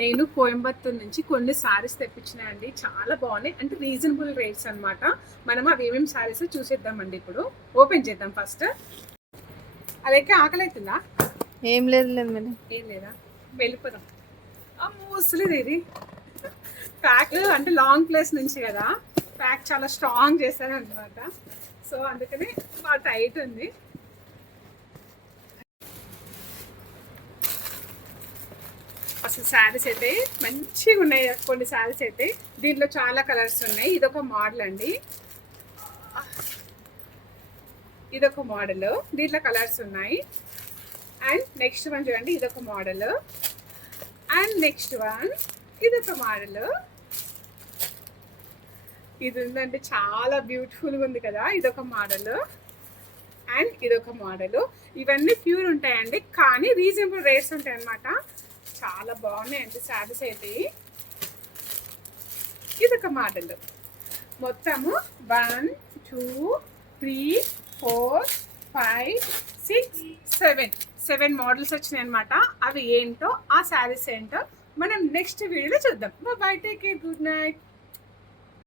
నేను కోయంబత్తూర్ నుంచి కొన్ని సారీస్ తెప్పించినాయండి. చాలా బాగున్నాయి, అంటే రీజనబుల్ రేట్స్ అనమాట. మనం అవి ఏమేమి సారీస్ చూసేద్దామండి. ఇప్పుడు ఓపెన్ చేద్దాం ఫస్ట్. అదైతే ఆకలి అవుతుందా? ఏం లేదు లేదు మేడం. ఏం లేదా, వెళ్ళిపోదాం. ముసలిది ఇది ప్యాక్, అంటే లాంగ్ ప్లేస్ నుంచి కదా, ప్యాక్ చాలా స్ట్రాంగ్ చేశారు అనమాట. సో అందుకని బాగా టైట్ ఉంది. అసలు శారీస్ అయితే మంచిగా ఉన్నాయి. కొన్ని శారీస్ అయితే దీంట్లో చాలా కలర్స్ ఉన్నాయి. ఇదొక మోడల్ అండి, ఇదొక మోడల్, దీంట్లో కలర్స్ ఉన్నాయి. అండ్ నెక్స్ట్ వన్ చూడండి, ఇదొక మోడల్. అండ్ నెక్స్ట్ వన్ ఇదొక మోడల్. ఇది ఉందంటే చాలా బ్యూటిఫుల్గా ఉంది కదా, ఇదొక మోడల్. అండ్ ఇదొక మోడల్. ఇవన్నీ ప్యూర్ ఉంటాయండి, కానీ రీజనబుల్ రేట్స్ ఉంటాయి అన్నమాట. చాలా బాగున్నాయండి శారీస్ అయితే. ఇదొక మోడల్. మొత్తము 1 2 3 4 5 6 7 మోడల్స్ వచ్చినాయి అనమాట. అవి ఏంటో, ఆ శారీస్ ఏంటో మనం నెక్స్ట్ వీడియోలో చూద్దాం. By, take care, good night.